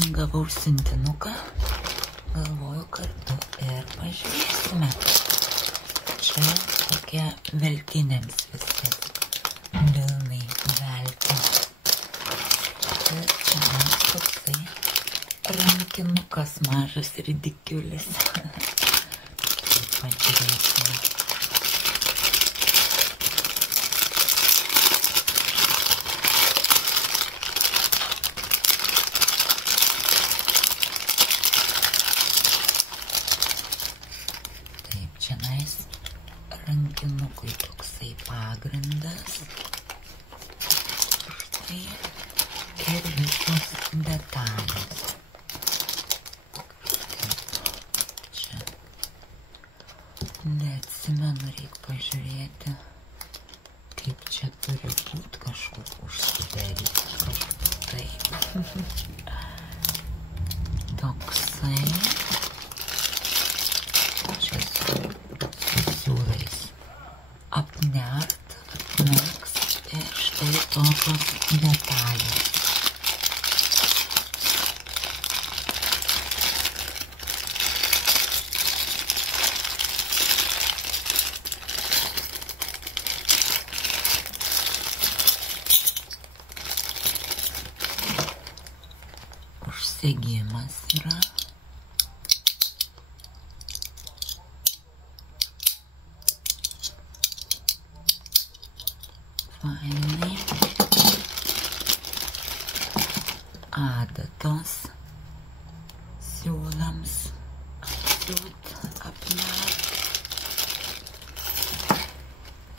Gavau siuntinuką, galvoju kartu ir pažiūrėsime. Čia tokie veltinėms viskas, vilnai velti. Ir čia toksai rankinukas mažas ridikiulis. Pažiūrėsime. Rankinukui toksai pagrindas. Štai. Ir visos detalės. Čia. Neatsimenu, reik pažiūrėti, kaip čia turi būt kažkur užsidaryti. Taip. Toksai. Čia apmerks ir štai tokios detalės. Užsegimas yra. Fainai. Adatos siūlams apsiūt, apmerkt.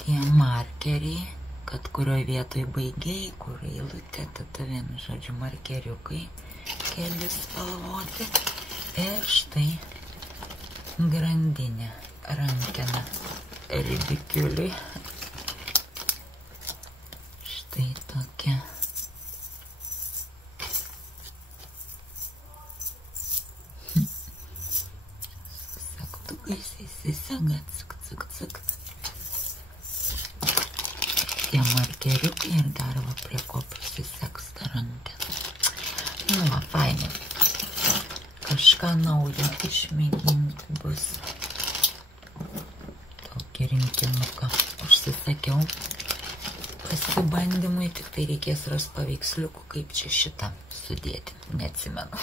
Tie markeriai, kad kurioj vietoj baigiai, kur eilutė, tada vienu žodžiu markeriukai keli spalvoti. Ir štai grandinė rankena ridikiuliui. Tai tokia. Sagtukais įsisega, cik, cik, cik. Tie markeriukai ir dar va prie ko prisiseks tą rankeną. Nu va, fainai. Kažką naujo išmėginti bus. Tokį rinkinuką užsisakiau. Pasibandymui, tik tai reikės ras paveiksliukų, kaip čia šitą sudėti, neatsimenu.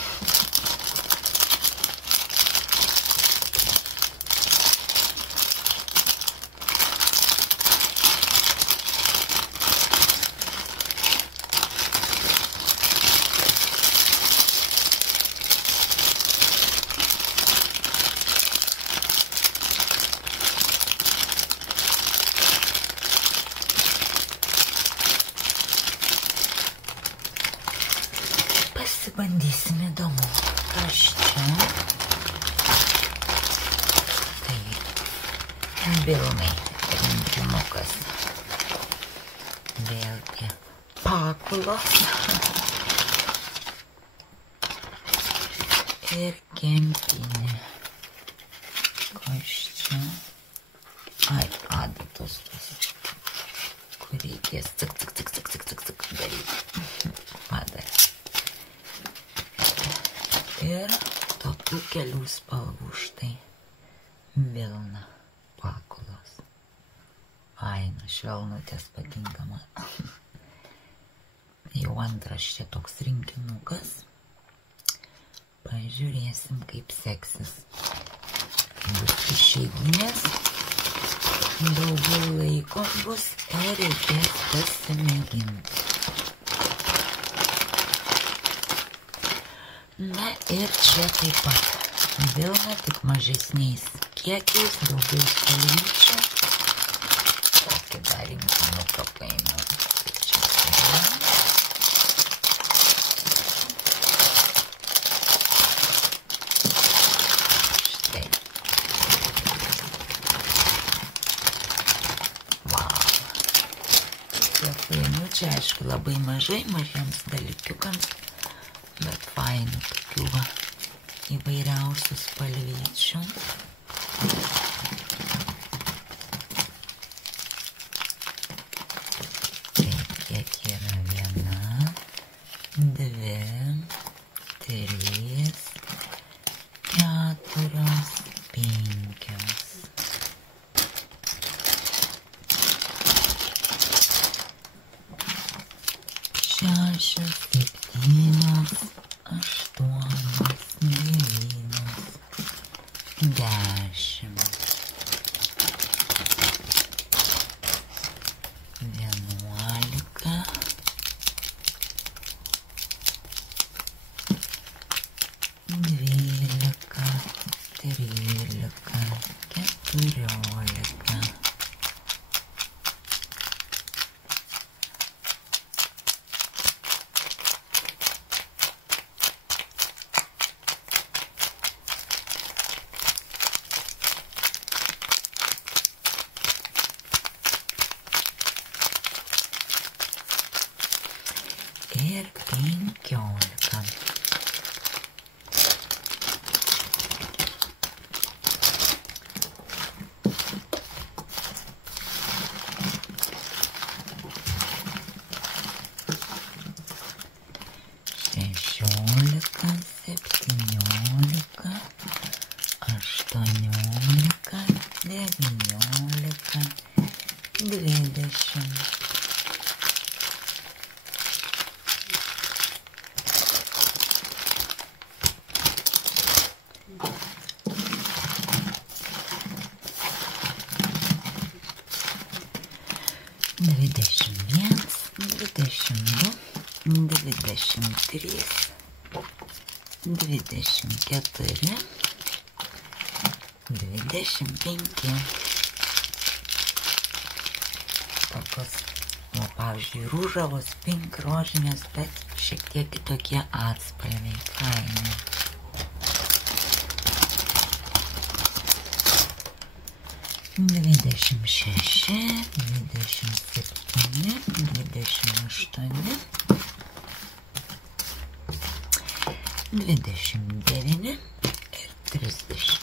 Bandysim įdomu, kas čia. Tai vilnai rinkinukas. Vėlgi pakulos. Ir kempinė. Kas čia? Ai, adatos tos. Kur reikės cik, cik, cik, cik, cik, cik, cik daryti. Padarė. Ir tokių kelių spalvų štai vilna pakulos. Faina, švelnutės patinka man. Jau antras čia toks rinkinukas. Pažiūrėsim, kaip seksis. Bus išeiginės. Daugiau laiko bus ir reikės pasimėginti. Na ir čia taip pat vilna, tik mažesniais kiekiais, daugiau spalvyčių. Tokį dar rinkinuką paėmiau. Čia yra. Štai. Wow. Čia paėmiau, čia aišku labai mažai, mažiems dalykiukams. Bet fainų tokių va įvairiausių spalvyčių. Taip, kiek yra 1, 2, 3, Ir 15. Tokios, pavyzdžiui, rūžavos, pink, rožinės, bet šiek tiek kitokie atspalviai, faini. Dvidešimt 26, 27, 28, 29 ir 30.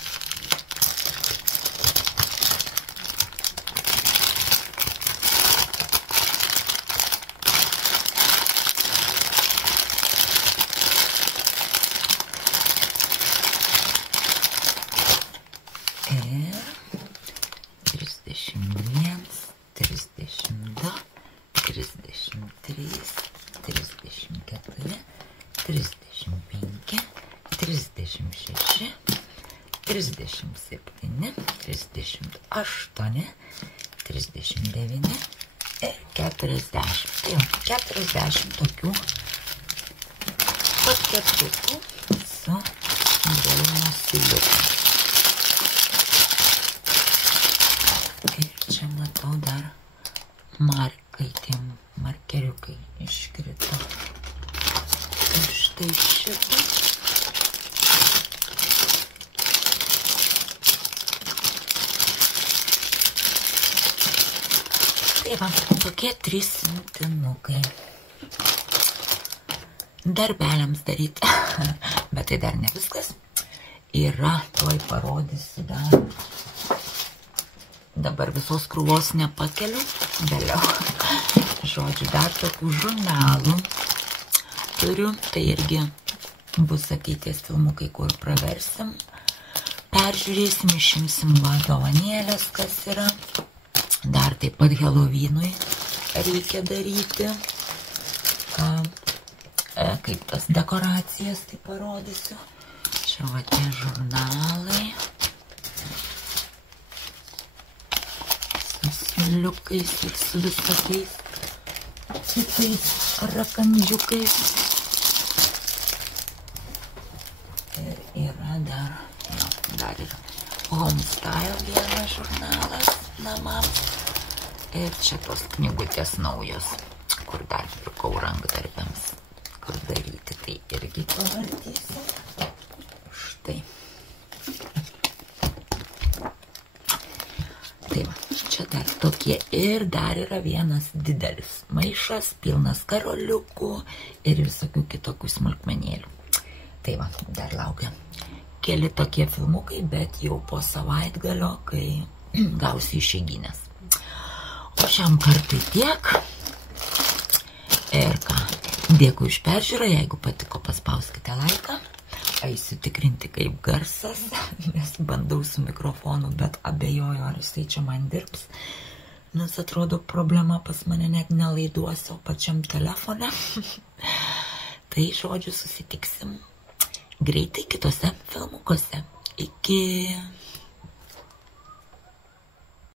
Tokių paketukų su delno stiliuku. Ir čia matau dar markeriukai iškrito. Ir štai šitą. Tai va, tokie 3 siuntinukai. Darbeliams daryti, bet tai dar ne viskas. Yra, tuoj parodysiu dar. Dabar visos krūvos nepakeliu, vėliau. Žodžiu, dar tokių žurnalų turiu, tai irgi bus ateities filmukai, kur praversim. Peržiūrėsim, išimsim dovanėlės, kas yra. Dar taip pat Halloweenui reikia daryti. Kaip tas dekoracijas, tai parodysiu. Čia va tie žurnalai. Su siūliukais ir su visokiais kitais rakandžiukais. Ir yra dar ir Homestyle vienas žurnalas namams. Ir čia tos knygutės naujos, kur dar pirkau rankdarbiams. Kur daryti, tai irgi pavartysiu. Štai. Tai va, čia dar tokie. Ir dar yra vienas didelis maišas, pilnas karoliukų ir visokių kitokių smulkmenėlių. Tai va, dar laukia keli tokie filmukai, bet jau po savaitgalio, kai gausiu išeiginės. O šiam kartui tiek. Ir ką? Dėkui už peržiūrą, jeigu patiko, paspauskite laiką. įsitikrinti kaip garsas, nes bandau su mikrofonu, bet abejoju, ar jisai čia man dirbs. Nes atrodo, problema pas mane net nelaiduose, o pačiam telefone. Tai žodžiu susitiksim greitai kitose filmukuose. Iki...